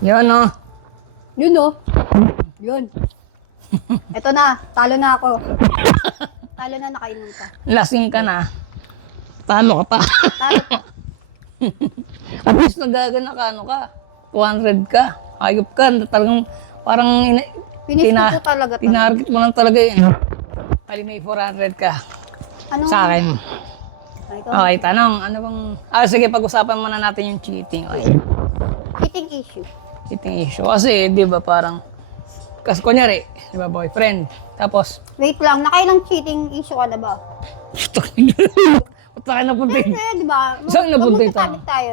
Yun, no? Yun, oh. Yun. Eto na, talo na ako. Talo na, nakainom ka. Lasing ka na. Talo ka pa. Talo pa. At least nagagana ka, ano ka? 200 ka. Ayop ka. Talagang parang Finish ko po talaga to. tinarget mo lang talaga yun. Pali may 400 ka. Ano? Sa akin. Ay, ito. Okay, tanong. Ano bang... sige, pag-usapan muna natin yung cheating. Okay. Cheating issue. Cheating issue. Kasi, di ba, parang... Kasi, kunyari, di ba, boyfriend. Tapos... Wait lang, nakailang cheating issue ka na ba? Ba't tayo napunta yun? Siyempre, di ba? Saan napunta ito? Magkakabit tayo.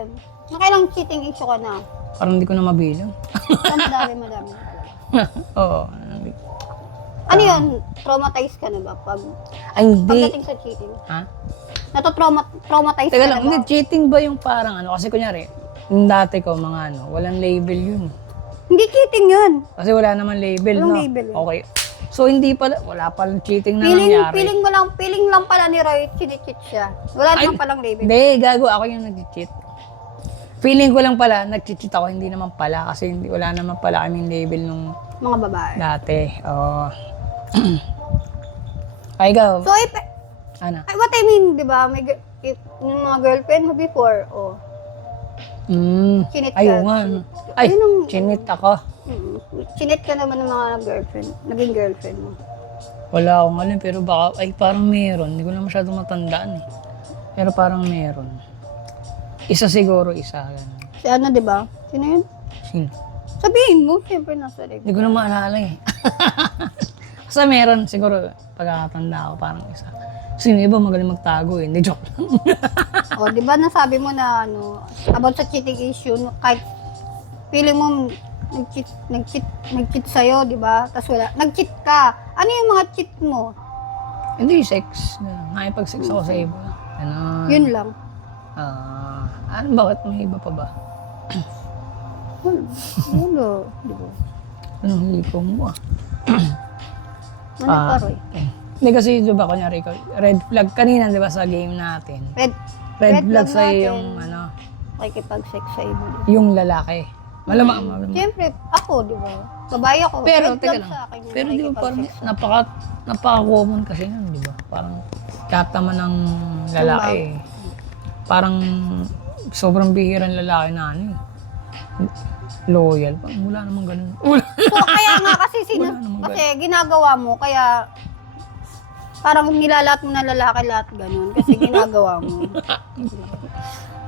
Nakailang cheating issue ka na? Parang hindi ko na mabilang. So, madami na talaga. Oo. Ano yun? Traumatized ka na ba? Ay, hindi. Pagdating sa cheating. Ha? Traumatized Teka ka lang, na hindi, ba? cheating ba yung parang ano? Kasi kunyari, yung dati ko, mga ano, walang label yun. Hindi cheating yun. Kasi wala naman label, Walang no? label yun. Okay. So, hindi pala, wala palang cheating na nangyari. Feeling lang pala ni Roy, chinichit siya. Wala naman palang label. Hindi, gago, ako yung nag-cheat. Feeling ko lang pala, nag-cheat ako, hindi naman pala. Kasi wala naman pala kaming label nung Mga babae. dati. Oo. Ay, ikaw. So, Ano? what I mean, di ba, yung mga girlfriend mo before, oh, chinit ka. Ayaw nga. Ay, Ayun ang- chinit ako. Chinit ka naman ng mga naging girlfriend mo. Wala akong alam, pero baka, ay parang meron. Hindi ko na masyadong matandaan eh. Pero parang meron. Isa siguro, isa. Ganun. Si ano, di ba? Sino yun? Sino? Sabihin mo, siyempre nasa rin. Hindi ko na maalala eh. Basta meron, siguro, pagkakatanda ako, parang isa. Sino iba magaling magtago eh. Hindi, joke lang. O, di ba nasabi mo na, ano, about sa cheating issue, kahit feeling mo, nag-cheat sa'yo, di ba? Tapos wala, nag-cheat ka. Ano yung mga cheat mo? Hindi, sex. Nakipag-sex ako sa iba. Ano? Yun lang. Ano, bakit may iba pa ba? Wala. Di ba? Anong hiko mo ah? Ano pa, Roy? Hindi kasi, di ba, kunyari ko, red flag kanina, di ba, sa game natin. Red Red flag flag sa'yo natin. yung, ano, Makikipag-sex sa iba. yung lalaki. Malamang. Siyempre, ako, di ba? Babae ako. Pero, Red teka flag lang. sa akin yung Pero di ba parang makikipag-sex. napaka-common kasi yun, di ba? Parang lahat naman ng lalaki. Parang sobrang bihirang lalaki na ano eh. Loyal. Wala namang ganun. So, kaya nga kasi, Wala namang kasi ginagawa mo, kaya parang nilalat mo na lalaki lahat ganun. Kasi ginagawa mo.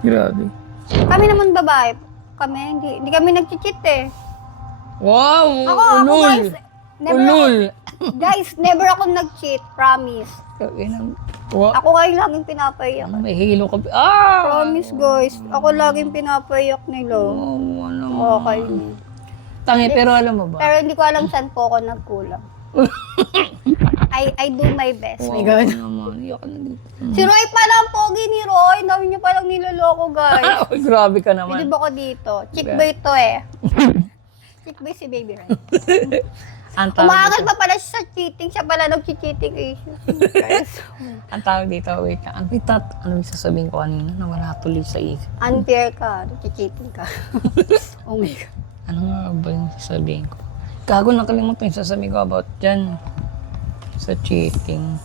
Grabe. Kami naman babae, hindi kami nag-cheat eh. Wow! Ako Ulul! Ulul! Guys, never ako nag-cheat, promise. Wow! Ako kayo laging pinapaiyak. May hilo ka. Ah! Promise guys, ako laging pinapaiyak nila. Oh, ano? Okay. Tangi, pero alam mo ba? Pero hindi ko alam saan po ako nagkulang. I do my best. Wow, May ganun. naman. Iyak ka na dito. Si Roy pa lang, pogi ni Roy. Dami niyo palang niloloko, guys. Ay, grabe ka naman. Pwede ba ko dito? Chick boy to eh. Chick boy si Baby Roy. Ang tawag Umagal dito. pa pala siya sa cheating. Siya pala nag-cheating issue. Guys, Ang tawag dito, wait lang. Ano yung sasabihin ko kanina? Nawala tuloy sa isip. unfair ka. Nag-cheating ka. Oh my God. Ano nga ba yung sasabihin ko? Gago, nakalimutan yung sasabihin ko about dyan. Sa cheating.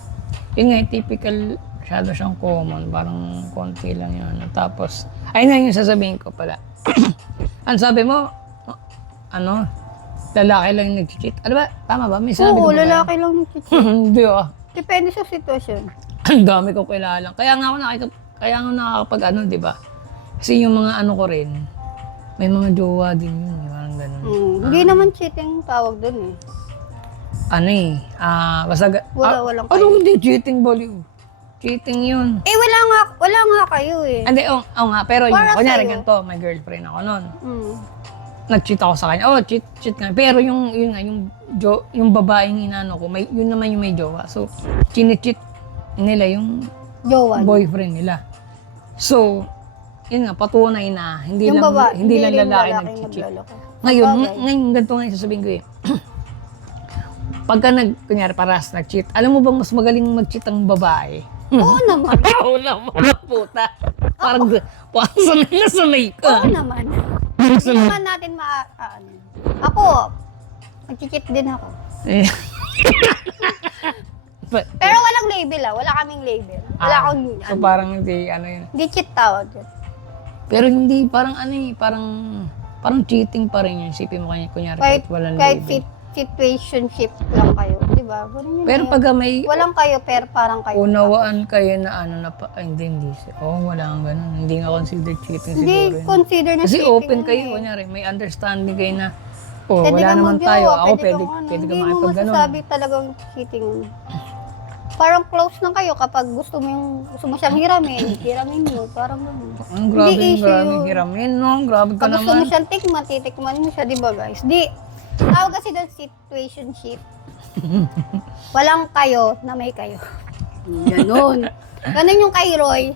Yun nga, typical, masyado siyang common. Parang konti lang yun. Tapos, ayun nga yung sasabihin ko pala. Ano sabi mo? Ano? Lalaki lang yung nag-cheat. Ano ba? Tama ba? May sabi ko Oo, ba? lalaki lang nag-cheat. Hindi ah. Depende sa sitwasyon. Ang dami kong kilala. Kaya nga ako nakakapag ano, di ba? Kasi yung mga ano ko rin, may mga jowa din yun. Parang ganun. Hindi naman cheating tawag dun eh. Ano eh, basta... Walang ano hindi cheating, baliw? Cheating yun. Eh, wala nga kayo eh. Hindi, oo nga, pero yung, Para kunyari sa'yo. ganito, may girlfriend ako noon. Mm. Nag-cheat ako sa kanya. Oh, cheat nga. Pero yung babaeng inano ko, yun naman yung may jowa. So, chine-cheat nila yung Jowa. boyfriend nila. So, yun nga, patunay na hindi Yung lang baba, hindi lang rin lalaki lalaking nag-cheat. nagloloko. Ngayon ganito nga yung sasabihin ko eh. Pagka kunyari paras nag-cheat, alam mo bang mas magaling mag-cheat ang babae? Oo naman. Oo naman, puta. Parang sanay na sanay ka. Oo naman. Hindi naman natin Ako, nag-cheat din ako. Eh. But, Pero walang label wala kaming label. Wala akong, so parang hindi, ano yun. hindi cheat tawag yun. Pero hindi, parang ano eh, parang cheating pa rin yun. Isipin mo kanya, kunyari, Kahit, walang kahit label. situationship lang kayo, di ba? Ganun yun Pero eh. pag may Walang kayo, pero parang kayo. unawaan kayo na ano na pa, ay, hindi. Wala kang ganun. Hindi nga considered cheating Hindi siguro yun. consider na Kasi cheating open yun kayo, eh. kunyari, may understanding kayo na, Pwede wala kang naman magjowa, tayo. Ako, pwede kang ka Hindi mo makipag-ganun. masasabi talagang cheating. Parang close lang kayo kapag gusto mo siyang hiramin mo, parang gano'n. Ang grabe, Hindi issue grabe yun. hiramin, no? Grabe ka Pag gusto mo naman. siyang titikman mo siya, di ba guys? Tawag kasi doon situationship. Walang kayo na may kayo. Ganon. Ganon yung kay Roy,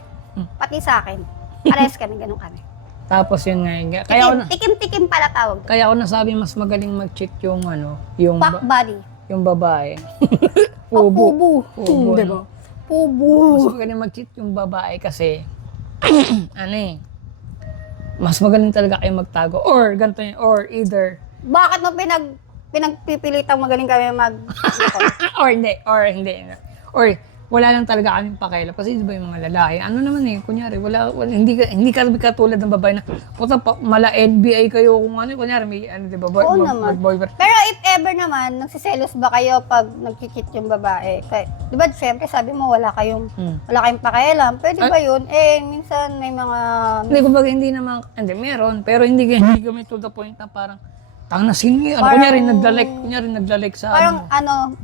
pati sa akin. Pares kami, ganon kami. Tapos yun nga, kaya ako, Tikim-tikim pala tawag doon. kaya ako nasabi mas magaling mag-cheat yung ano, yung, Fuck body. yung babae. Pubu. Pubu, Diba? no? Pubu. Mas magaling mag-cheat yung babae kasi, ano eh, mas magaling talaga kayo magtago. Or, ganito yun, or either, Bakit mo pinagpipilitang magaling kami or hindi, or wala lang talaga kaming pakialam. Kasi di ba yung mga lalaki, ano naman eh, kunyari, hindi ka katulad ng babae na, puta, mala NBA kayo kung ano, kunyari, may, ano, di ba, Oo naman. boyfriend. Pero if ever naman, nagsiselos ba kayo pag nagkikit yung babae? Di ba, syempre sabi mo, wala kayong pakialam. Pwede ba yun? Eh, minsan may mga... Hindi, kumbaga, hindi, meron, pero hindi kami to the point na parang, tang na sino yun? Ano, kunyari, naglalike sa Parang ano.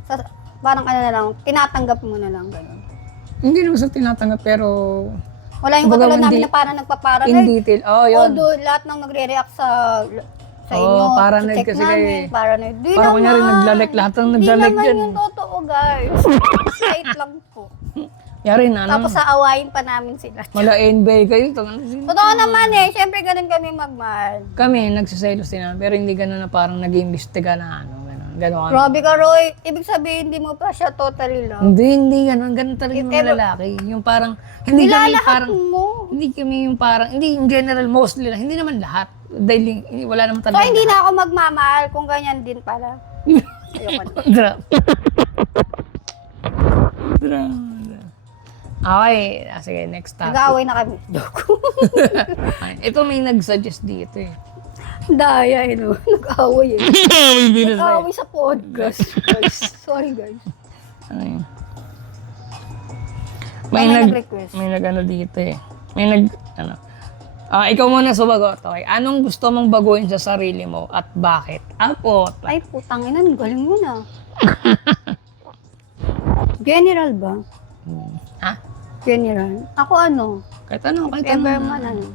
parang ano na lang, tinatanggap mo na lang, gano'n. Hindi naman sa tinatanggap, pero Wala yung Kumbaga, katulad namin hindi- na parang nagpaparanoid. in detail, yun. Although, lahat ng nagre-react sa inyo, paranoid check kasi namin, kayo eh. paranoid. Di Parang kunyari, naman. naglalike, lahat ng naglalike Di naman dyan. yung totoo, guys. Site lang po. Yari na, ano, Tapos aawayin pa namin sila. mala NBA kayo, tang ano sino? Totoo naman eh. Siyempre, ganun kami magmahal. Kami, nagsiselos din namin, pero hindi ganun na parang nag-iimbestiga na ano, gano'n. Grabe ka, Roy. Ibig sabihin, hindi mo pa siya totally love. Hindi ganun talaga yung mga lalaki. Yung parang, hindi kami Nilalahat parang, mo. hindi kami yung parang, hindi in general, mostly lang, hindi naman lahat. Dahil wala naman So, talaga. hindi na ako magmamahal kung ganyan din pala. Ayoko na. Drama. Drama. Okay, sige, next topic. Nag-aaway na kami. Joke. Ito may nag-suggest dito eh. Daya, nag-aaway eh. Hindi na Nag-aaway sa podcast, guys. Sorry, guys. Ano yun? May nag-request. May nag-ano dito eh. Ikaw muna sumagot, okay? Anong gusto mong baguhin sa sarili mo at bakit? Apo. Ay, putang ina, galing mo na. General ba? Ha? General. Ako ano? Kahit ano, kahit If ever ano. man ano.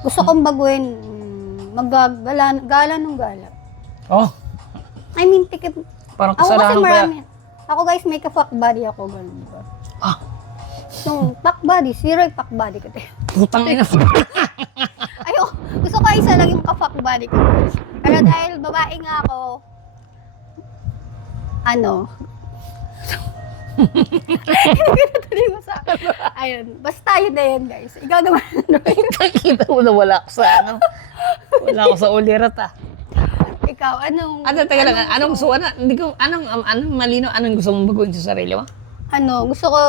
Gusto kong baguhin, gala nung gala. Oh, I mean, tikip. parang Ako kasi kasalanan ko marami. Ako guys, may ka-fuck body ako. Ganun, diba? Ah, Yung fuck body, zero yung fuck body ko. putang ina. Ayoko. Gusto ko isa lang yung ka-fuck body ko. Pero dahil babae nga ako, ano, Pinatuloy mo sa akin. Ayun. Basta yun na yan, guys. Ikaw naman, Roy. Nakita mo na wala ako sa ano. Wala ako sa ulirat ah. Ikaw, anong... Teka lang, anong gusto, hindi ko, anong malino, anong gusto mong baguhin sa sarili mo? gusto ko,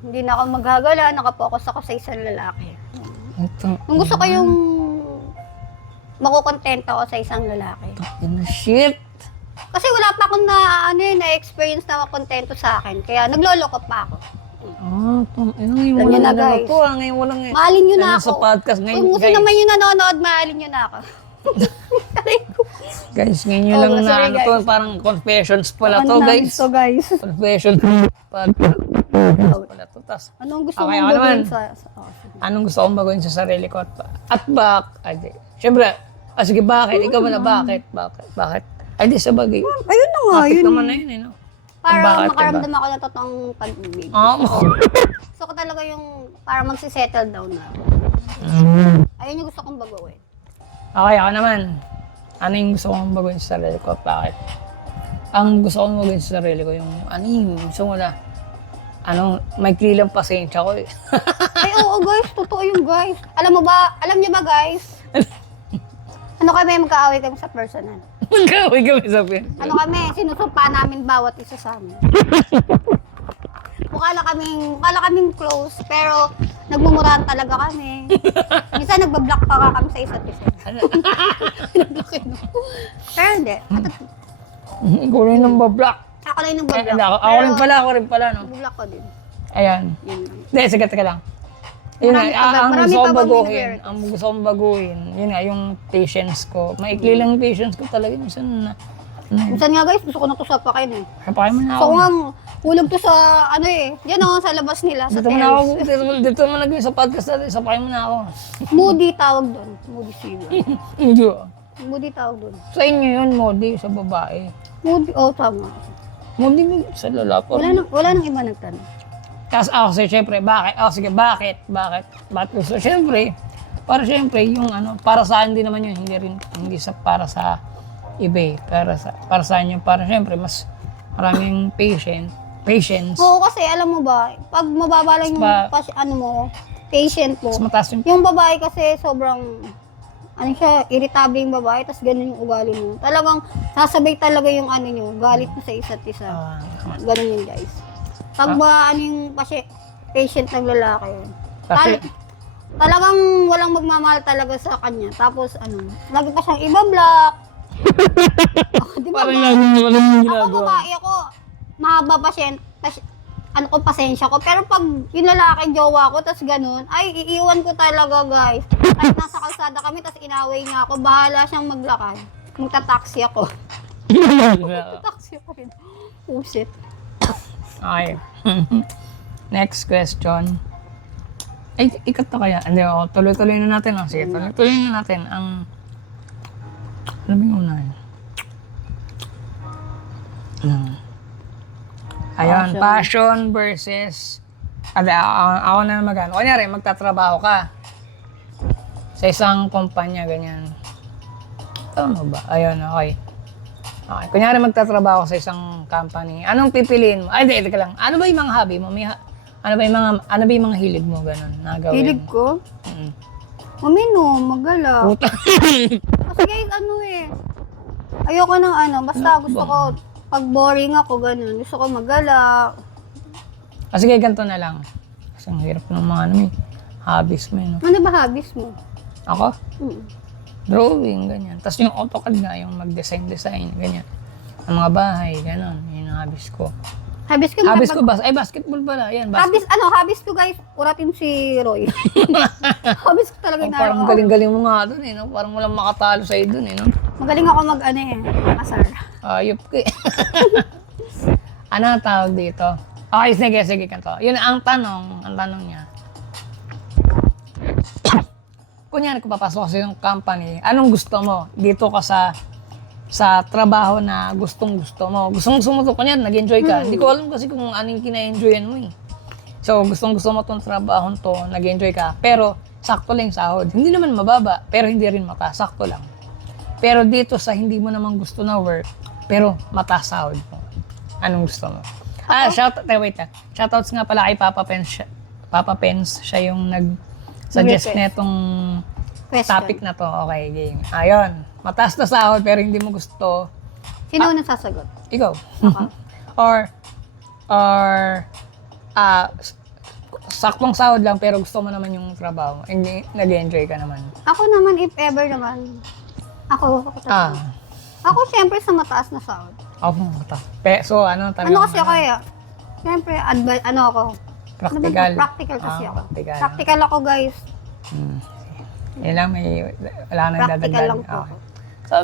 hindi na ako maghagala, nakapokus ako sa isang lalaki. Ito. Yung gusto ko yung makukontento ako sa isang lalaki. Shit. Kasi wala pa akong na-experience na makontento sa akin. Kaya nagloloko pa ako. Ngayon Alam wala niyo na, na guys. to ngayon walang Mahalin nyo na ano, ako. sa podcast ngayon, Kung gusto guys. naman yung nanonood, mahalin nyo na ako. Guys, ngayon yun lang na sorry, ano to, guys. parang confessions pala to, Ano guys. to, guys? Confession podcast pala to. Tas, Anong gusto Okay, mong ako gawin naman. sige. anong gusto kong baguhin sa sarili ko syempre, sige, bakit? Ikaw muna, bakit? Ay, di sa bagay. Ayun na nga, Topic yun. naman na yun, eh, no? Para Bakit, makaramdam ako ng totoong pag-ibig. Gusto ko talaga yung para magsisettle down na ako. Ayun yung gusto kong baguhin. Okay, ako naman. Ano yung gusto kong baguhin sa sarili ko at bakit? Ang gusto kong baguhin sa sarili ko, gusto mo na, may kilang pasensya ko eh. Ay, oo guys, totoo yung guys. Alam niyo ba guys? kami, magkaaway kami sa personal. Magkaway kami sa pin. Ano kami, sinusumpa namin bawat isa sa amin. Mukha lang kaming close, pero nagmumurahan talaga kami. Minsan nagbablock pa kami sa isa't isa. Pero hindi. Ikaw rin ng bablock. Ako lang yung Eh, nagbablock. ako rin pala, no? Nagbablock ko din. Ayan. Yun lang. Hindi, sige, teka lang. Yun nga, ang marami gusto pa kong bang baguhin, minorities? ang gusto kong baguhin, yun nga, yung patience ko. Maikli lang yung patience ko talaga. Minsan na, Minsan nga guys, gusto ko na to sa pakain eh. kapain mo na So ako. nga, hulog to sa ano eh. Yan sa labas nila, sa Dito mo na ako, terrace. dito mo naging sa podcast natin, sapain mo na ako. Moody tawag doon. Moody Silva. Hindi. Moody tawag doon. Sa inyo yun, Modi, sa babae. Moody, tama. Modi sa lalaki. Wala nang iba nagtanong. Tapos kasi syempre, bakit? Sige, bakit? Bakit gusto? Syempre, yung ano, para sa akin din naman yun, hindi para sa iba eh. Para sa akin yun, syempre, mas maraming patience. Oo, kasi alam mo ba, pag mababa lang yung patient mo, Mas mataas yung, yung babae kasi sobrang, irritable yung babae, tapos ganun yung ugali mo. Talagang, sasabay talaga yung galit mo sa isa't isa. Ganun yun, guys. Pag ba, yung patient ng lalaki, kasi, talagang walang magmamahal talaga sa kanya. Tapos, lagi pa siyang iba-block. Di ba, parang walang ako ginagawa. babae ako, mahaba pasensya ko. Pero pag yung lalaki, jowa ko, tas ganun, ay, iiwan ko talaga, guys. Kahit nasa kalsada kami, tas inaway niya ako, bahala siyang maglakad. Magta-taxi ako. Taxi ako rin. Pusit. Okay. Next question. Ay, ikat na kaya? Hindi, tuloy-tuloy na natin. Sige, tuloy na natin. Ano ba yung una? Ayun, passion versus... Ako na mag-ano. Kunyari, magtatrabaho ka sa isang kumpanya, ganyan. Tama ba? Ayun, okay. Okay. Kunyari magtatrabaho sa isang company. Anong pipiliin mo? Ay, hindi, teka lang. Ano ba yung mga hobby mo? Ano ba yung mga hilig mo ganun na gawin? Hilig ko? Uminom, magala. Puta. Kasi guys, ayoko ng basta gusto ko, pag boring ako, ganun, gusto ko magala. Kasi kaya ganito na lang. Kasi ang hirap ng mga hobbies mo, no? Ano ba hobbies mo? Ako? Drawing, ganyan. Tapos yung AutoCAD nga, yung mag-design, ganyan. Ang mga bahay, ganun. Yun ang hobbies ko. Hobbies ko, Basketball pala. Yan, basketball. hobbies ko guys, uratin si Roy. Hobbies ko talaga na. Parang galing-galing mo nga dun, no? Parang walang makatalo sa'yo dun, no? Magaling ako asar. Ayop ko eh. Ano ang tawag dito? Okay, sige, kanto. Yun ang tanong niya. Kunyari, kung papasok ka sa yung company, anong gusto mo? Dito ka sa trabaho na gustong-gusto mo. Gustong-gusto mo to, kunyari, nag-enjoy ka. Hindi ko alam kasi kung anong kina-enjoyan mo eh. So, gustong-gusto mo tong trabaho to, nag-enjoy ka. Pero, sakto lang yung sahod. Hindi naman mababa, pero hindi rin mataas. Sakto lang. Pero dito sa hindi mo naman gusto na work, pero mataas sahod mo. Anong gusto mo? Shoutouts nga pala kay Papa Pens. Papa Pens, siya yung nag-suggest na itong topic na to. Okay, game. Ayun. Mataas na sahod pero hindi mo gusto. Sino nang sasagot? Ikaw. Ako. or saktong sahod lang pero gusto mo naman yung trabaho mo. Hindi, nag-enjoy ka naman. Ako naman, if ever naman, ako syempre sa mataas na sahod. Mataas. So, talaga? Ano kasi ako syempre, ako. Practical. Practical kasi ako. Practical. Practical ako, guys. Yan lang, wala nang Practical dadagdag. lang po. Okay. So,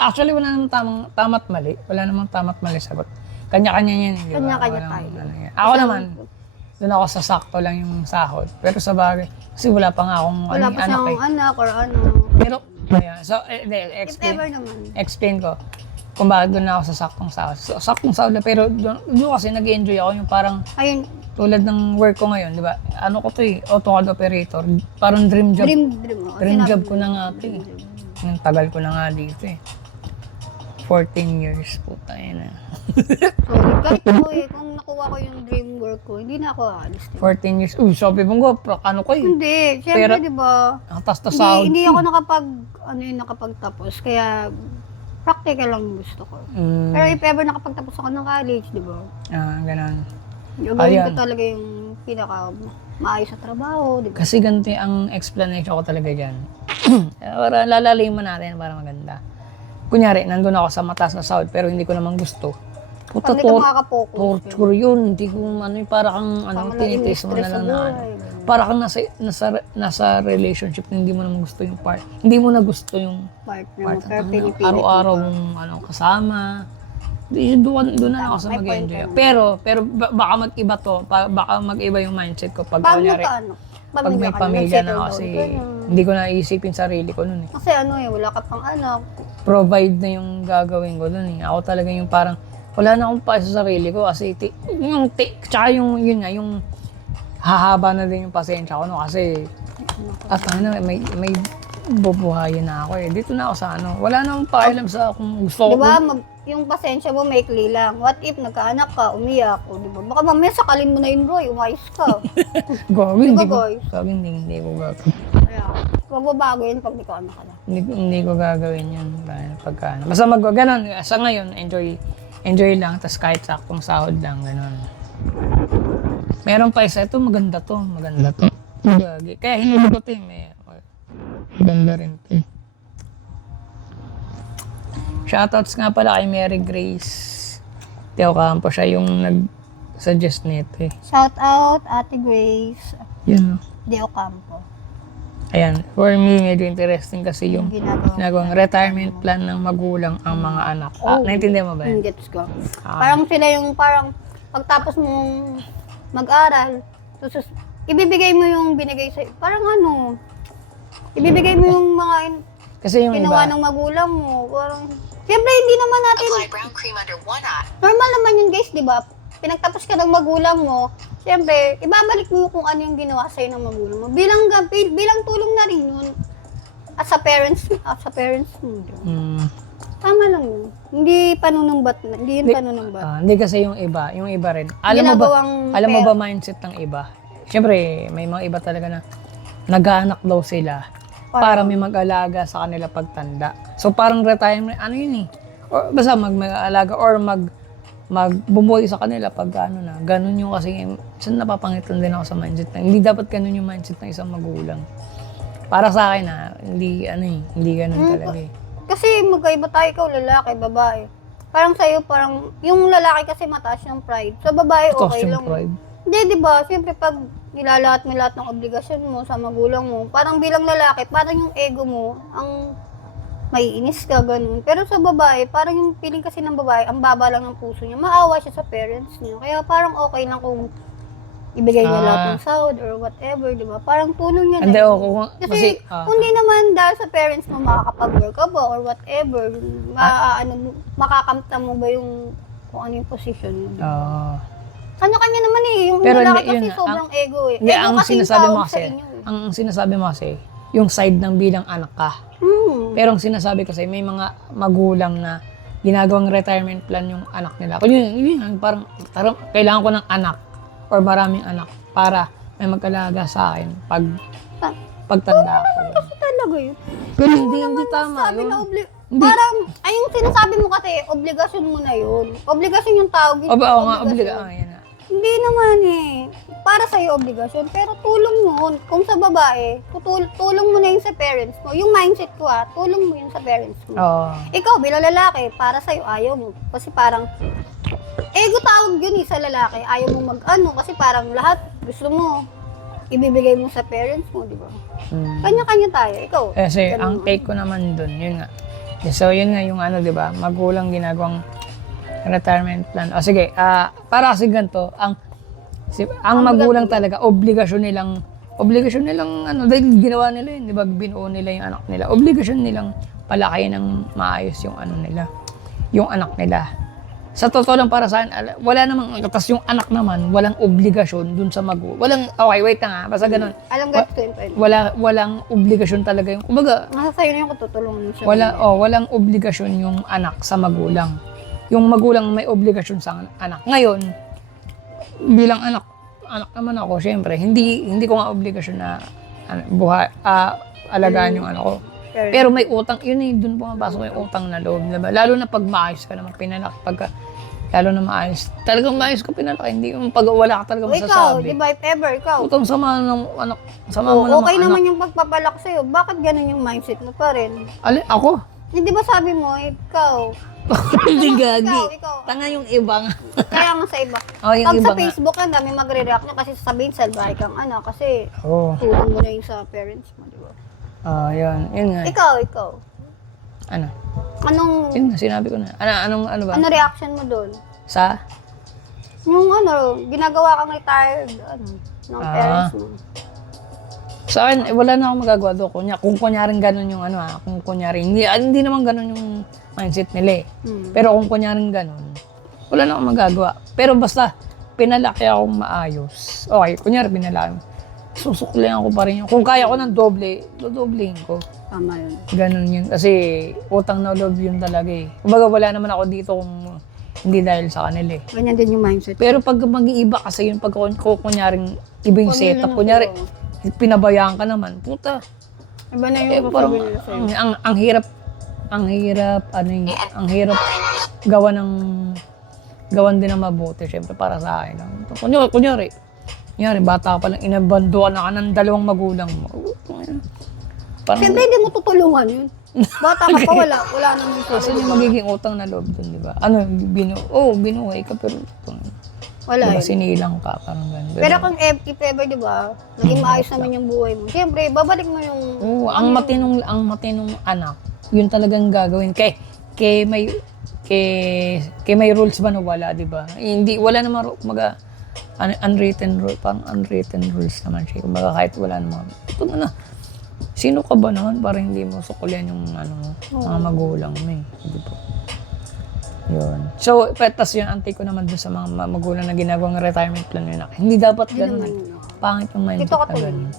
actually, wala namang tama't mali. Wala namang tama't mali sagot. Kanya-kanya yan. Di ba? Kanya-kanya Walang tayo. yan. Ako naman, doon ako sa sakto lang yung sahod. Pero sa bagay, kasi wala pa nga akong Wala pa siyang eh. anak or ano. Pero, ayan. So, If ever naman. explain ko kung bakit doon ako sa saktong sahod. So, saktong sahod lang, pero doon kasi nag-enjoy ako yung parang Ayun, tulad ng work ko ngayon, di ba? Ano ko to AutoCAD operator. Parang dream job. dream. Dream job ko na nga ito eh. Ang tagal ko na nga dito eh. 14 years po tayo na. Solid. Kahit ako kung nakuha ko yung dream work ko, hindi na ako aalis. 14 years. Uy, sabi mo nga, ano ko eh. Hindi, syempre, di ba? Ang taas na sahod. Hindi ako nakapagtapos. Kaya, practical lang gusto ko. Pero if ever nakapagtapos ako ng college, di ba? Ganun. Gagawin ko talaga yung pinaka maayos sa trabaho, di ba? Kasi ganito ang explanation ko talaga dyan. Para lalaliman natin para maganda. Kunyari, nandun ako sa mataas na sahod pero hindi ko naman gusto. Puta, Pag hindi ka makaka-focus. torture yun. Hindi ko para kang tinitis mo na lang na para kang nasa relationship na hindi mo naman gusto yung part. Hindi mo na gusto yung Partner mo, part. pero pinipili. Araw-araw mong kasama. Doon na ako sa May mag-enjoy. point Pero baka mag-iba to. Baka mag-iba yung mindset ko pag Paano kunyari, ka, pag may pamilya na ako kasi hindi ko na iisipin sarili ko nun eh. Kasi wala ka pang anak. Provide na yung gagawin ko dun eh. Ako talaga yung parang wala na akong pa sa sarili ko kasi tsaka yun nga, yung hahaba na din yung pasensya ko no kasi may bubuhayin na ako eh. Dito na ako sa wala na akong pakialam sa kung gusto ko. Diba, yung pasensya mo maikli lang. What if nagkaanak ka, umiyak o, diba? Baka mamaya sakalin mo na yun, Roy, umayos ka. Gawin, Diba, hindi ko. guys? Gawin, hindi ko gagawin. Kaya, magbabago yun pag may kaanak ka na. Hindi ko gagawin yun. Pagka, basta ganun. Sa ngayon, enjoy lang. Tapos kahit saktong sahod lang, ganun. Meron pa isa. Ito, maganda to. Gagi. Kaya hinuli ko ito eh. Maganda rin ito eh. Shoutouts nga pala kay Mary Grace Teo Campo. Siya yung nag-suggest nito eh. Shout out, Ate Grace. Yun. Deo Campo. Ayan, for me, medyo interesting kasi yung Ginagawa. ginagawang retirement plan ng magulang ang mga anak. Naintindihan mo ba yun? Gets ko. Parang sila yung pagtapos mong mag-aral, ibibigay mo yung binigay sa'yo. Parang ibibigay mo yung mga Kasi yung ginawa iba, ng magulang mo. Parang, siyempre, hindi naman natin, Apply brown cream under one eye. normal naman yun guys, di ba? Pinagtapos ka ng magulang mo, siyempre, ibabalik mo kung ano yung ginawa sa'yo ng magulang mo. Bilang tulong na rin yun. As a parents mo. Tama lang yun. Hindi yun panunumbat. hindi kasi yung iba rin. Alam mo ba mindset ng iba? Siyempre, may mga iba talaga na nag-aanak daw sila para may mag-alaga sa kanila pagtanda. So parang retirement, yun eh. Or basta mag-alaga or magbumuhay sa kanila pag na. Ganun yung kasi, saan napapangitan din ako sa mindset na, hindi dapat ganun yung mindset ng isang magulang. Para sa akin hindi ganun talaga eh. Kasi magkaiba tayo, ikaw lalaki, babae. Parang sa'yo, yung lalaki kasi mataas yung pride. Sa babae, okay lang. Pride. Hindi, di ba? Siyempre, pag nilalahat mo lahat ng obligasyon mo sa magulang mo, parang bilang lalaki, parang yung ego mo, ang maiinis ka, ganun. Pero sa babae, parang yung feeling kasi ng babae, ang baba lang ng puso niya, maawa siya sa parents niya. Kaya parang okay lang kung ibigay niya lahat ng sahod or whatever, di ba? Parang tulong niya Hindi, na. Kasi kung di naman dahil sa parents mo makakapag-work ka ba or whatever, makakamta mo ba yung kung ano yung position mo. Kanya-kanya naman eh. Yung Pero lalaki hindi, kasi yun, sobrang ego eh. Hindi, Ego ang kasi sinasabi mo tawag kasi, sa inyo eh. ang sinasabi mo kasi, yung side ng bilang anak ka. Pero ang sinasabi kasi, may mga magulang na ginagawang retirement plan yung anak nila. Yun, parang kailangan ko ng anak or maraming anak para may mag-alaga sa akin pagtanda ko. Kasi talaga yun. Pero hindi tama Sabi yun. na parang, yung sinasabi mo kasi, obligasyon mo na yun. Obligasyon yung tawag yun. Oo nga, yan nga. Hindi naman eh. Para sa'yo obligasyon, pero tulong mo. Kung sa babae, tulong mo na yun sa parents mo. Yung mindset ko tulong mo yun sa parents mo. Ikaw, bilang lalaki, para sa'yo, ayaw mo. Kasi parang, ego tawag yun sa lalaki. Ayaw mo kasi parang lahat gusto mo, ibibigay mo sa parents mo, di ba? Kanya-kanya tayo. Ikaw. Kasi ang take ko naman dun, yun nga. So yun nga yung di ba, magulang ginagawang retirement plan. Sige, para kasi ganito, ang magulang talaga, obligasyon nilang dahil ginawa nila yun, di ba, binuo nila yung anak nila. Obligasyon nilang palakayin ng maayos yung nila, yung anak nila. Sa totoo lang para sa akin, wala namang, tapos yung anak naman, walang obligasyon dun sa walang, okay, wait na nga, basta ganun. Alam ko ito yung pwede. Walang obligasyon talaga yung, kumbaga, Nasa sa'yo na yung tutulungan mo siya. walang obligasyon yung anak sa magulang. Yung magulang may obligasyon sa anak. Ngayon, bilang anak naman ako, syempre, hindi ko nga obligasyon na alagaan yung anak ko. Pero may utang, yun eh, dun pumapasok yung utang na loob, diba? Lalo na pag maayos ka naman pinalaki, lalo na maayos. Talagang maayos ka pinalaki, hindi yung pag wala ka talaga O ikaw, masasabi. di ba, if ever, ikaw. Utang sama ng anak, sama mo naman Okay anak. naman yung pagpapalak sa'yo. Bakit ganun yung mindset mo pa rin? Ako? Hindi ba sabi mo, ikaw, Hindi gagi. ikaw. Tanga yung iba nga. Kaya nga sa iba. Oh, yung Pag iba sa nga. Facebook yan, dami magre-react na kasi sasabihin salbahe kang anak kasi Oo. tulong mo na yung sa parents mo, di ba? Yun nga. Ikaw. Ano? Anong, Yun nga, sinabi ko na. Ano ba? ano reaction mo doon? Sa? Yung ginagawa kang retired, ng parents mo. Sa akin, wala na akong magagawa doon. Kung kunyaring ganun yung kung kunyaring, hindi naman ganun yung mindset nila eh. Pero kung kunyaring ganun, wala na akong magagawa. Pero basta, pinalaki akong maayos. Okay, kunyari pinalaki. Susuklihan ako pa rin yun. Kung kaya ko ng doble, dodoblehin ko. Tama yun. Ganun yun. Kasi utang na loob yun talaga eh. Kumbaga wala naman ako dito kung hindi dahil sa kanila eh. Ganyan din yung mindset. Pero pag mag-iiba kasi yun, pag kunyaring iba yung setup, kunyari, pinabayaan ka naman, puta. Iba na yung Parang, sasabihin nila sa'yo. ang hirap gawan din ng mabuti, syempre, para sa akin. Kunyari, bata pa lang, inabanduan na ka ng dalawang magulang mo. Parang, Siyempre, hindi mo tutulungan yun. Bata ka pa, wala naman yung kasi yung magiging utang na loob dun, di ba? Binuhay ka, pero Wala diba, yun. sinilang ka, parang gano'n. Pero kung if ever, di ba, naging maayos naman yung buhay mo, siyempre, babalik mo yung... ang matinong anak, yun talagang gagawin. Kay may rules ba na wala, di ba? Wala naman, unwritten rule, parang unwritten rules naman siya. Kumbaga kahit wala naman, ito na, sino ka ba naman para hindi mo sukulian yung mga magulang mo eh, di ba? Yun. So, tas yun, antay ko naman dun sa mga magulang na ginagawang retirement plan nila. Hindi dapat ganun. Pangit yung mindset Dito ka na tuloy. ganun.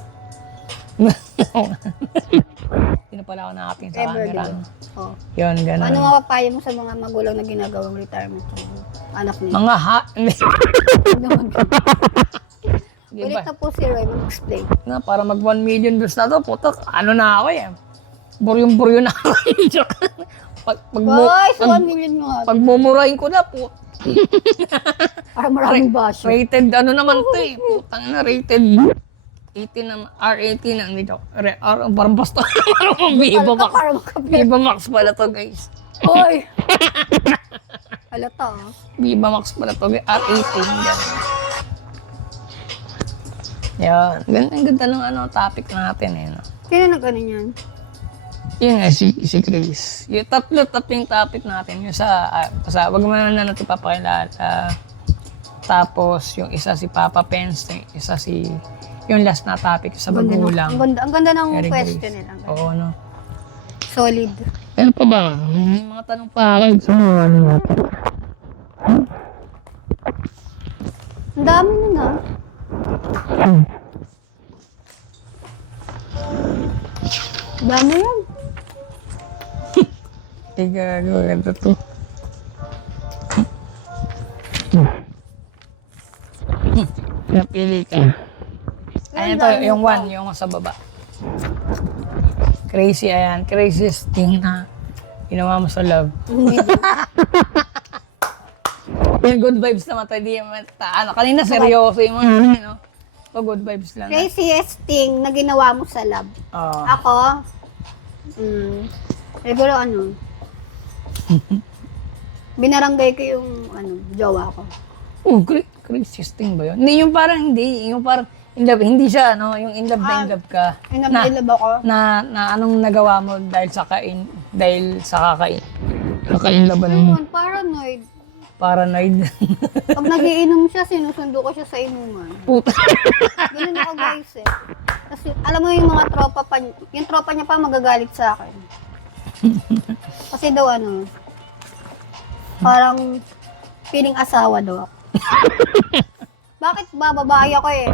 Hindi na pala ako nakating sa Ever, camera. di ba? Oh. Yun, ganun. Ano mapapayo mo sa mga magulang na ginagawang retirement ng anak nila? Mga Di Ulit ba? na po si Roy mag-explain. Para mag 1 million views na to, putok, na ako eh. Buryong-buryo na ako. Boy, so 1 million nga. Pagmumurahin ko na po. Para maraming basyo. Rated naman to eh. Putang na, rated 18 na, R18 na, hindi joke. Parang basta, parang Viva Max. Para makapit. Viva Max pala to guys. Hoy! Halata ah. Viva Max pala to guys. R18, yan. Yan. Ganda ng topic natin eh. No? Sino nag-ano yan? Yun nga, si Grace. Yung tatlong topic natin. Yung wag mo na natin papakilala. Tapos, yung isa si Papa Pence, yung isa yung last na topic sa magulang. Ang ganda ng Very question Grace. nila. Oo, no? Solid. Ano pa ba? May mga tanong pa ako. Gusto mo, ano natin? Ang dami nun ah. Dami yan. Ganda to. Napili ka. Ayan to, yung one, yung sa baba. Crazy, ayan. Craziest thing na ginawa mo sa love. Yung good vibes naman tayo, di naman kanina seryoso yung mga, no? O good vibes lang. Craziest thing na ginawa mo sa lab. Oo. Ako, siguro binaranggay ko yung jowa ko. Craziest thing ba yun? Hindi, yung parang in love, hindi siya, yung in love na in love ka. Inab ako. Na anong nagawa mo dahil sa kakain-laban mo? Ayun, paranoid. Paranoid. Pag nagiinom siya, sinusundo ko siya sa inuman. Puta. Ganun ako guys eh. Kasi alam mo yung mga tropa pa, yung tropa niya pa magagalit sa akin. Kasi daw parang Feeling asawa daw ako. Bakit ba? Babae ako eh.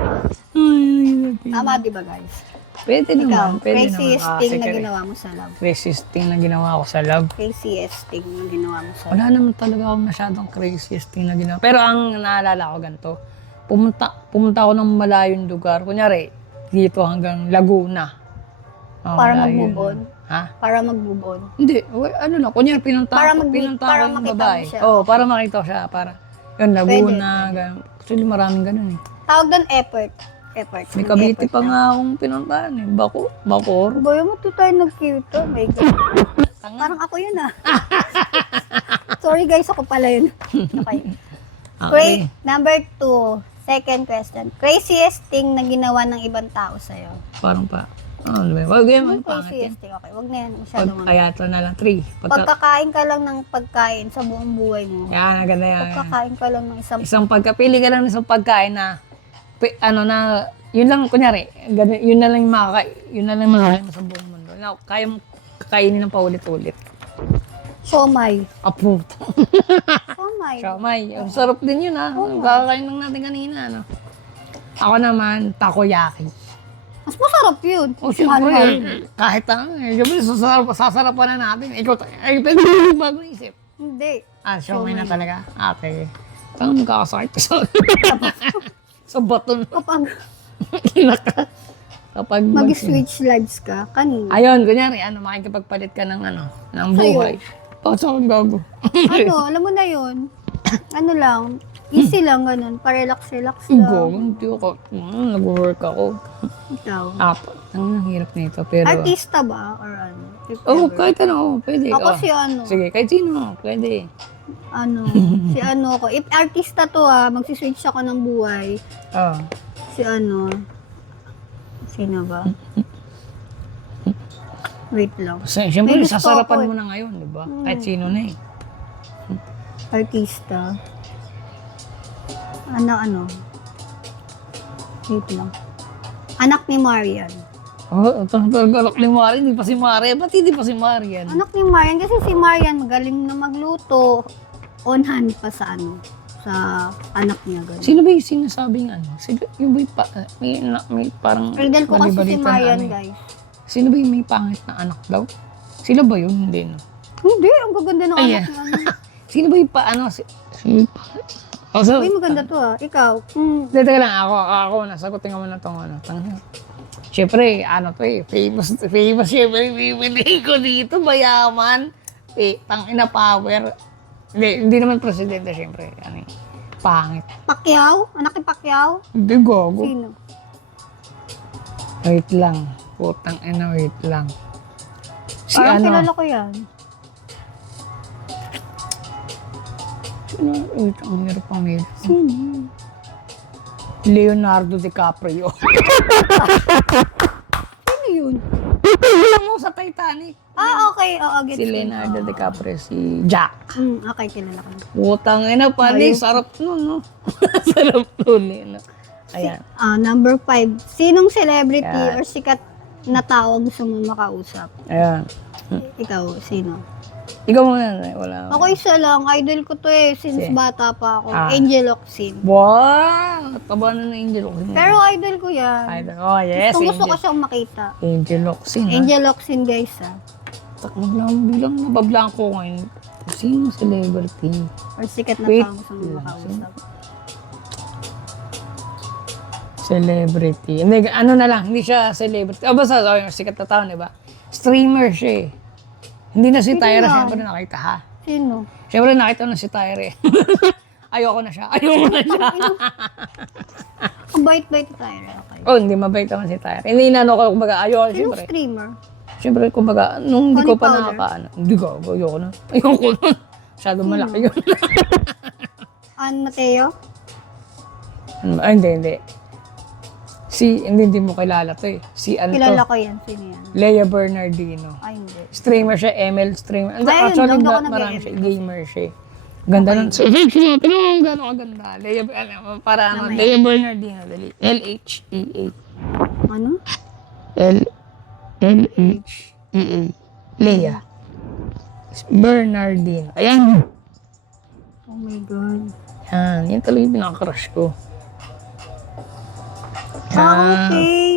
Tama, di ba guys? Pwede Ikaw, naman. Pwede craziest naman. thing na ginawa mo sa love. Craziest thing na ginawa ko sa love. Craziest thing na ginawa mo sa love. Wala naman talaga ako masyadong craziest thing na ginawa. Pero ang naalala ko ganito, pumunta ako ng malayong lugar. Kunyari, dito hanggang Laguna. Para malayo mag-move on? yun. Ha? Para mag-move on. Hindi, ano lang, kunyari pinunta Para ko, mag-meet, pinunta para ko yung makita mo babae. siya. Oo, para makita ko siya. Para, yun, Laguna, ganun. Actually, maraming ganun eh. Tawag doon effort. Effort. May Cavite pa nga akong pinuntahan eh. Bacor. Boy, mo to tayo nag-cute. My God. Parang ako yun ah. Sorry guys, ako pala yun. Okay. Okay. Number 2. Second question. Craziest thing na ginawa ng ibang tao sa'yo? Parang pa. Ano ba? Wag yan, pangit yan. Craziest thing. Okay, wag na yan. Masyadong Kaya na lang, 3. Pagkakain ka lang ng pagkain sa buong buhay mo. Yan, ganda yan. Pagkakain ka lang ng Isang pagkapili ka lang ng isang pagkain na, na, yun lang, kunyari, ganun, yun na lang yung yun na lang yung makakain mo sa buong mundo. Na, kaya mo kakainin ng paulit-ulit. siomay. Apo. Siomay. Siomay. Ang sarap din yun, ha. Kakain lang natin kanina, no. Ako naman, takoyaki. Mas masarap yun. O, siyempre, kahit siyempre, sasarapan na natin. Ikaw, bago isip. Hindi. Siomay na talaga. Okay. Saan magkakasakit sa sa baton. Kapag Mag-switch lives ka, kanina. Ayun, kunyari, makikipagpalit ka ng ng buhay. Sa akin gago. Alam mo na yun. Ano lang, easy lang, ganun. Pa-relax-relax lang. Gago, hindi ako. Nag-work ako. Ikaw. Ang hirap nito, pero... Artista ba? Or ano? If ever. kahit pwede. Ako si ano. Sige, kahit sino, pwede. Si ano ako. If artista to magsiswitch ako ng buhay. Si ano. Sino ba? Wait lang. Siyempre, May gusto sasarapan ako mo na ngayon, di ba? Kahit sino na eh. Artista. Ano. Wait lang. Anak ni Marian. Anak ni Marian, hindi pa si Marian. Ba't hindi pa si Marian? Anak ni Marian kasi si Marian magaling na magluto. On hand pa sa sa anak niya. Ganun. Sino ba yung sinasabing Sino yung ba may parang... Idol ko kasi si balibalita na Marian, eh. guys. Sino ba yung may pangit na anak daw? Sino ba yun? Hindi, no? Hindi, ang gaganda ng anak niya. Sino ba yung Uy, maganda to Ikaw. Teka lang, ako nasagutin ko muna itong Siyempre, to famous siyempre, bibili ko dito, bayaman. Tangina power. Hindi naman presidente, siyempre. Pangit. Pacquiao? Anak ni Pacquiao? Hindi, gago. Sino? Wait lang. Putang ina, wait lang. Parang kilala ko yan. Wait, ang hirap ang hirap. Sino? Leonardo DiCaprio. Sino yun? Alam mo sa Titanic. Okay. Oo, gets Si ko. Leonardo DiCaprio, si Jack. Okay, kilala ko. Putang ina, pani, sarap nun, no? Sarap nun, no? Ayan. Number 5. Sinong celebrity Yan. or sikat na tao gusto mo makausap? Ayan. Ikaw, sino? Ikaw muna, wala. Ako isa lang. Idol ko to since Si- bata pa ako. Ah. Angel Locsin. Wow! Taba na ng Angel Locsin. Pero idol ko yan. Oh, yes, Gusto ko Angel. siyang makita. Angel Locsin, ha? Angel Locsin, guys, Bilang nabablanko ngayon. Sino celebrity? Or sikat na Wait tao gusto mo makausap. Celebrity. Hindi, na lang, hindi siya celebrity. Basta, sikat na tao, di ba? Streamer siya eh. Hindi na si Sino Tyra, yan? siyempre nakita ha. Sino? Siyempre nakita na si Tyra eh. Ayoko na siya. Ang bait-bait tayo. Okay. Hindi mabait naman si Tyra. Hindi inano ko, kumbaga, ayoko, Sinong siyempre. streamer? Siyempre, kumbaga, nung hindi Connie ko pa Powder? nakakaano. Hindi ko, ayoko na. Ayoko na. Masyado malaki yun. Mateo? Hindi. Hindi mo kilala to eh. Si Kilala ko yan. Sino yan? Lea Bernardino. Ay, hindi. Streamer siya, ML streamer. Ayun, Actually, doon ako marami nag-ML. siya. Gamer siya. Ganda nun. So, gano'ng kaganda. Lea Bernardino. Dali. L-H-E-A. Ano? L-H-E-A. Lea Bernardino. Ayan. Oh my God. Yan talaga yung pinaka-crush ko. Okay.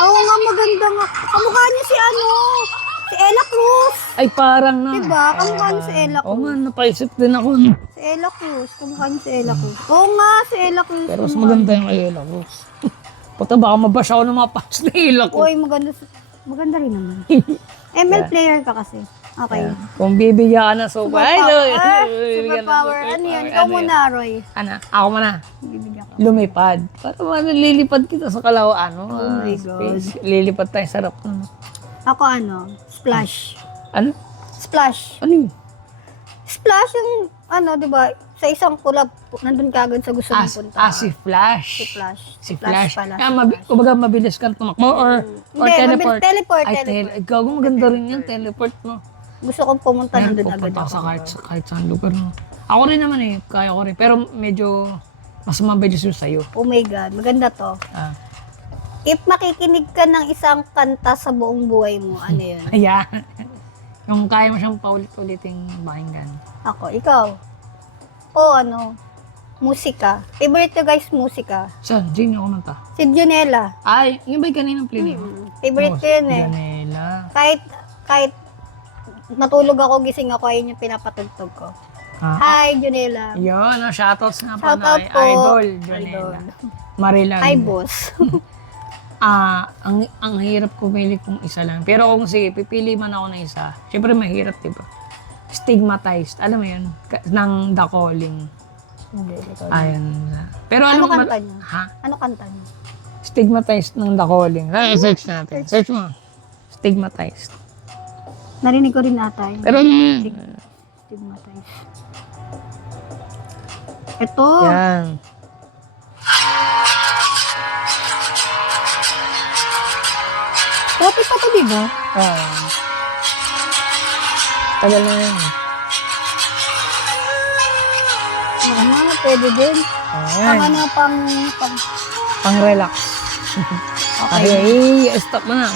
Oo nga, maganda nga. Kamukha niya si si Ella Cruz. Ay, parang na. Diba? Kamukha niya si Ella Oo Cruz. nga, napaisip din ako. Si Ella Cruz. Kamukha niya si Ella Cruz. Oo nga, si Ella Cruz. Pero mas maganda yung kay Ella Cruz. Puta, baka mabash ako ng mga fans na Ella Cruz. Uy, maganda rin naman. ML player ka kasi. Okay. Kung bibigyan ka na so Superpower. Ano yun? Ikaw muna, Roy. Ano? Ako muna. Bibigyan ka. Lumipad. Para lilipad kita sa kalawaan. Oh my God. Lilipad tayo sa sarap. Ako Splash. Ano? Splash. Ano yun? Splash yung, di ba, sa isang kulab, nandun ka agad sa gusto mong punta. Si Flash. Si Flash. Si Flash. pala. Kaya kumbaga mabilis ka tumakbo or Hindi, teleport. teleport. Ay, gago maganda rin yan. Teleport mo. Gusto kong pumunta Meron nandun agad pupunta ako. sa kahit saan lugar mo. Ako rin naman kaya ko rin. Pero medyo mas mabilis yung sa'yo. Oh my God, maganda to. Ah. If makikinig ka ng isang kanta sa buong buhay mo, ano yun? Ayan. Yung kaya mo siyang paulit-uliting pakinggan. Ako, ikaw. O musika. Favorite ko guys, musika. Saan? Jane ako kumanta. Si Junella. Ay, yung ba'y kaninang play mo? Favorite ko yun eh. Janela. Kahit natulog ako, gising ako, ayun yung pinapatugtog ko. Hi, Junella. Yun, shoutouts nga po Shoutout na po. Idol, Janela. Marilan. Hi, boss. Ang hirap kumili kung isa lang. Pero kung sige, pipili man ako ng isa, syempre mahirap, diba? Stigmatized. Alam mo yun? Ng The Calling. Ayan. Pero Ano alam mo, kanta niya? Ha? Ano kanta niya? Stigmatized ng The Calling. Search natin. Search mo. Stigmatized. Narinig ko rin ata yun. Pero Stigmatized. Ito. yan. Topic pa to, di ba? Tagal na yan. Oo nga, pwede din. Ayan. Pang Pang-relax. Ay, stop mo na.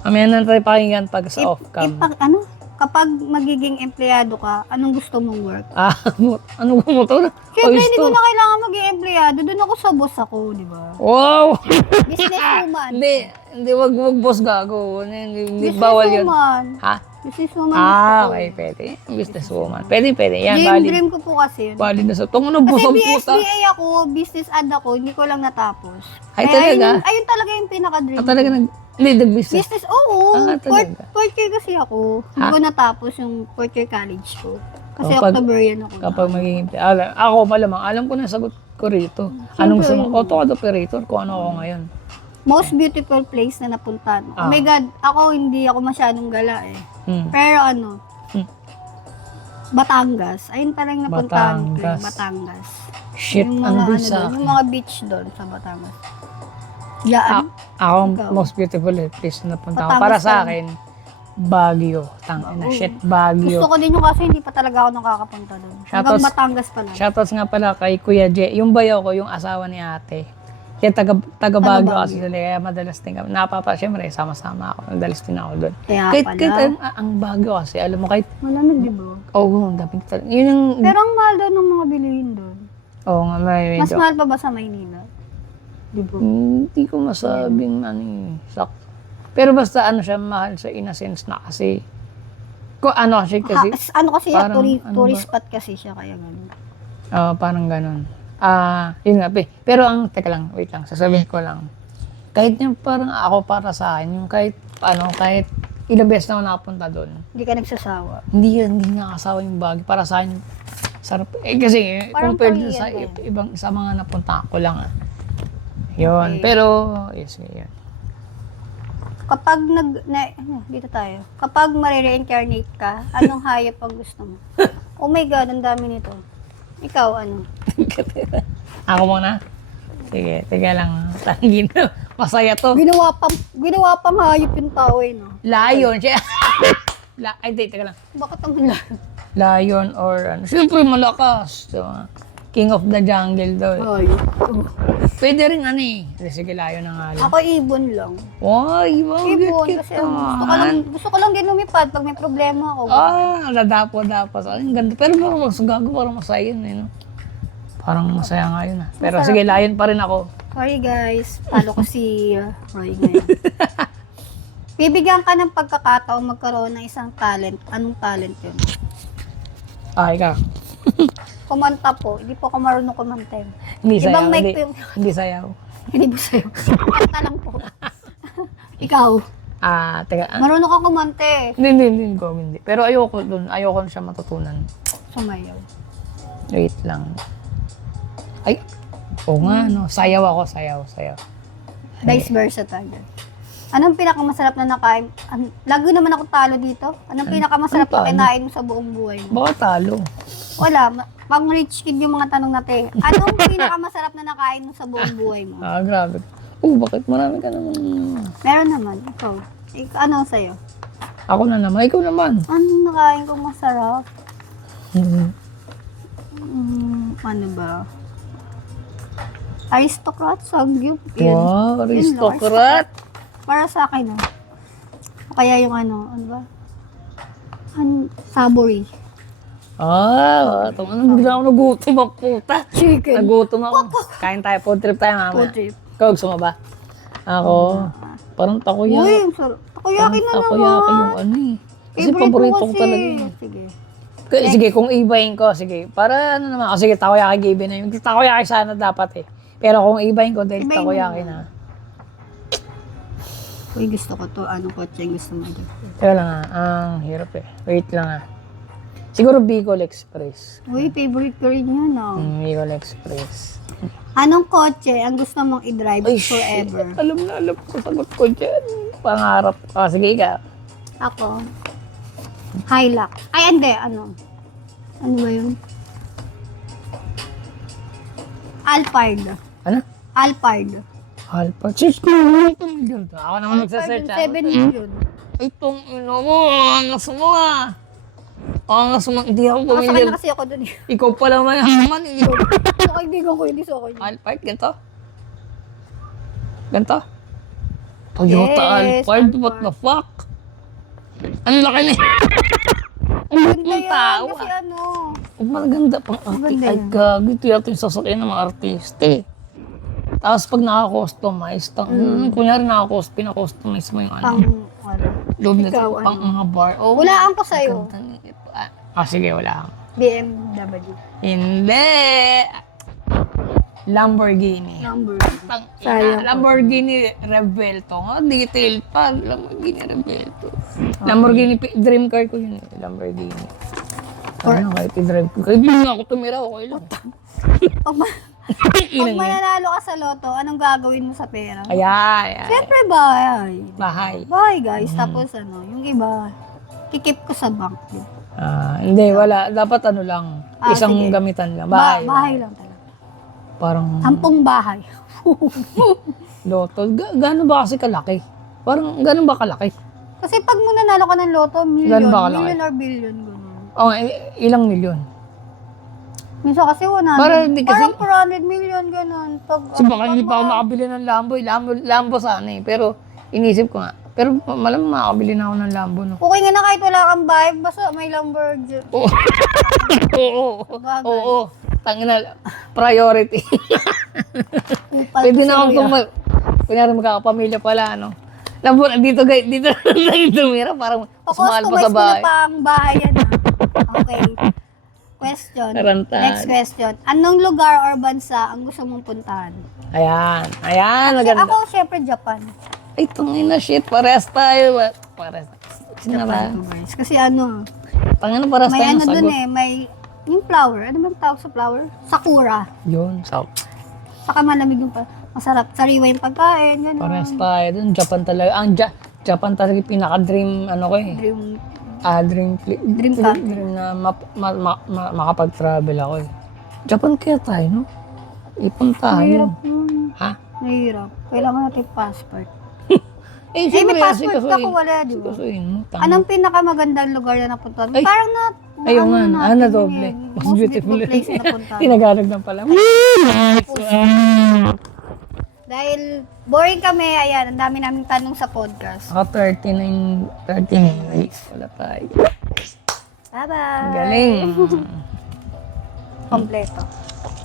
Mamaya na tayo pakinggan pag sa off-cam. Kapag magiging empleyado ka, anong gusto mong work? Ano ba motor? Siyempre, hindi ko na kailangan maging empleyado. Doon ako sa boss ako, di ba? Wow! Businesswoman. Hindi, wag boss gago. Hindi bawal yun. Businesswoman. Ha? Businesswoman. Okay, pwede. Businesswoman. Pwede. Yan, Dream, valid. dream ko po kasi yun. Valid na sa tong ano, Kasi busog puta. BSBA ako, business ad ako, hindi ko lang natapos. Ay, Kaya talaga? Ayun talaga yung pinaka-dream ko. Talaga nag-business. Business, oo. Talaga? Fourth year kasi ako. Hindi ko natapos yung fourth year college ko. Kasi Kapag- Octoberian ako. Kapag magiging, ako malamang, alam ko na sagot ko rito. Anong gusto mo? AutoCAD operator, kung ano ako ngayon. Most beautiful place na napuntahan mo. Oh my God, hindi ako masyadong gala eh. Pero Batangas. Ayun parang napuntahan ko yung Batangas. Shit, Yung ano mga, dun sa... yung mga beach doon sa Batangas. Yaan. Ako, Ikaw. most beautiful place na punta ako. Batangas Para sa pa akin, Baguio. Tangina, shit, Baguio. Gusto ko din yung kaso hindi pa talaga ako nakakapunta doon. Hanggang Shoutouts- Batangas pa lang. Shoutouts nga pala kay Kuya J. Yung bayaw ko, yung asawa ni ate. Kaya taga Baguio kasi sila. Kaya madalas din kami. Siyempre, sama-sama ako. Madalas din ako doon. Kaya Kahit pala. ang Baguio kasi, alam mo, kahit, Malamig, di ba? dapat talaga. Yun yung, Pero ang mahal daw ng mga bilihin doon. nga, may Mas medyo. mahal pa ba sa Maynila? Di ba? Hindi ko masabing sak. Pero basta siya, mahal sa in a sense na kasi, kasi, Ano kasi siya, parang, tourist spot kasi siya, kaya gano'n. parang ganun. Yun nga, pero teka lang, wait lang, sasabihin ko lang. Kahit yung parang ako para sa akin, yung kahit ilang beses na ako nakapunta doon. Hindi ka nagsasawa. Hindi nga kasawa yung bagay. Para sa akin, sarap. Kasi, Parang compared Korean sa din. sa mga napunta ko lang. Yun. Okay. Pero, yes, yun. Kapag dito tayo. Kapag marireincarnate ka, anong hayop ang gusto mo? Oh my God, ang dami nito. Ikaw, ano? Ako muna? Sige, teka lang. Tangin na. Masaya to. Ginawa pang hayop yung tao eh, no? Lion. Siya. Ay, teka lang. Bakit naman lang? Lion or ano. Siyempre, malakas. Diba? King of the jungle daw eh. Ay. Pwede rin ano eh. Sige, layo na nga lang. Ako ibon lang. Why? Wow, Ibon cute kasi gusto ko lang din lumipad pag may problema ako. Dadapo-dapo. Ang ganda. Pero parang gago, parang masaya yun eh. No? Parang masaya nga yun ah. Pero sige, layon pa rin ako. Sorry guys, talo ko si Roy ngayon. Bibigyan ka ng pagkakataon magkaroon ng isang talent. Anong talent yun? Ikaw. Kumanta po. Hindi po ako marunong kumanta. Hindi sayaw. Ibang mic po yung... Hindi sayaw. Hindi po sa'yo. Kumanta lang po. Ikaw. Teka. Marunong ka kumanta eh. Hindi. Pero ayoko siya matutunan. Sumayaw. Wait lang. Ay, oo nga, no. Sayaw ako, sayaw. Vice versa tayo. Anong pinakamasarap na nakain? Lagi naman ako talo dito. Anong pinakamasarap na kinain mo sa buong buhay mo? Baka talo. Wala. Pang rich kid yung mga tanong natin. Anong pinakamasarap na nakain mo sa buong buhay mo? Grabe. Bakit marami ka naman? Meron naman. Ikaw. Ano sa'yo? Ako na naman. Ikaw naman. Anong nakain kong masarap? Ano ba? Aristocrat? Sangyup? Wow, aristocrat. Para sa akin, O kaya yung ano ba? Savory. Bigla ako nagutom ako, puta. Chicken. Nagutom ako. Kain tayo, food trip tayo mamaya. Food trip. Ikaw, gusto mo ba? Ako, parang takoyaki. Uy, ang sarap. Takoyaki na naman. Takoyaki yung ano eh. Kasi paborito ko talaga yun. Sige. Sige, kung ibahin ko, sige. Para ano naman, sige, takoyaki given na yun. Takoyaki sana dapat eh. Pero kung ibahin ko, dahil Ibahin takoyaki mo. na. Uy, gusto ko to. Anong kotse yung gusto mo dito? Kaya lang ang hirap eh. Wait lang Siguro Bicol Express. Uy, favorite ko rin yun, Bicol Express. Anong kotse ang gusto mong i-drive forever? Shit. Alam ko, sagot ko dyan. Pangarap. Sige ka. Ako, Hilux. Ay, hindi. Ano ba yun? Alphard. Ano? Alphard. Alpha. Search ko. Ito million. Ako naman magsasearch. 7 million. Itong ino mo. Angas mo Hindi ako Nakasakay pamilya. na kasi ako dun eh. Ikaw pala mayaman eh. So, kaibigan ko, hindi so okay. Alphard, ganito? Toyota Yes, Alphard, what the fuck? Ang laki na Ang laki Ganda ng yan, tao kasi ano. Ang maganda pang Maganda Ay, yan. gagi. Ito yata yung sasakyan ng mga artiste eh. Tapos pag naka-customize, kunyari pina-customize mo yung Pang, loob na ikaw, pang mga bar. Hulaan ko sa'yo. Sige, wala kang. BMW. Hindi! Lamborghini. Number. Sayang. Lamborghini Revelto. Detail pa. Lamborghini Revelto. Lamborghini, dream car ko yun. Lamborghini. Kahit i-drive ko. Kahit yun nga ako tumira, okay lang. Pag mananalo ka sa loto, anong gagawin mo sa pera? Ayan. Siyempre bahay. Bahay. Guys. Tapos yung iba, kikip ko sa bank. Hindi, wala. Dapat ano lang. Isang sige. gamitan lang. Bahay. Bahay lang talaga. Parang 10 bahay. loto. Gano'n ba kasi kalaki? Parang gano'n ba kalaki? Kasi pag mo nanalo ka ng loto, Ganun ba kalaki? million or billion. Ganun. Ilang milyon? Minsan kasi 100. Para hindi kasi- Parang 400 million, ganun. Kasi baka hindi pa ako makabili ng Lambo. Lambo sana eh. Pero inisip ko nga. Pero malamang makakabili na ako ng Lambo, no? Okay nga na kahit wala kang bahay, basta may Lamborghini. Bagay. Oo. Tangina, priority. Upal Pwede ko na akong sa'yo. kunyari magkakapamilya pala, ano? Lambo, dito na tayo tumira. Parang mas mahal pa Customize sa mo na bahay. pa ang bahay yan. Okay. Question. Taranta. Next question. Anong lugar or bansa ang gusto mong puntahan? Ayan, Kasi maganda. ako, syempre, Japan. Ay, tangina, shit. Parehas tayo. Parehas. Sino ba? Guys. Kasi ano, Tangina, parehas may tayo ano ng dun sagot. may yung flower. Ano bang tawag sa flower? Sakura. Yun, Saka malamig yung masarap. Sariwa yung pagkain. Ganun. parehas tayo dun. Japan talaga. Japan talaga yung pinaka-dream, ano ko eh. Dream Dream country. Dream na makapag-travel ako eh. Japan kaya tayo, no? Ipon tayo. Mahirap yun. Ha? Mahirap. Kailangan natin passport. Siyempre, may passport asikasuhin. ka kung wala, di ba? Asikasuhin mo. Anong pinakamagandang lugar na napuntahan? Ay. Parang Ayun nga, Ano natin doble. yun? Most Most beautiful. beautiful place na napunta. Tinagalog na pala. Dahil boring kami, ayan, ang dami naming tanong sa podcast. Ako 39 minutes. Wala pa. Bye-bye! Galing. Kompleto.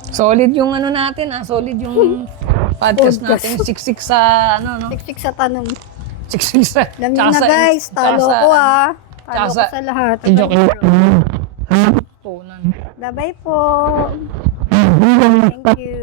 Solid yung ano natin solid yung podcast natin. Siksik sa no? Tiksik sa tanong. Siksik sa. Alam niyo na guys, talo ko Talo ko sa lahat. Joke lang. Tunan. Bye-bye po. Thank you.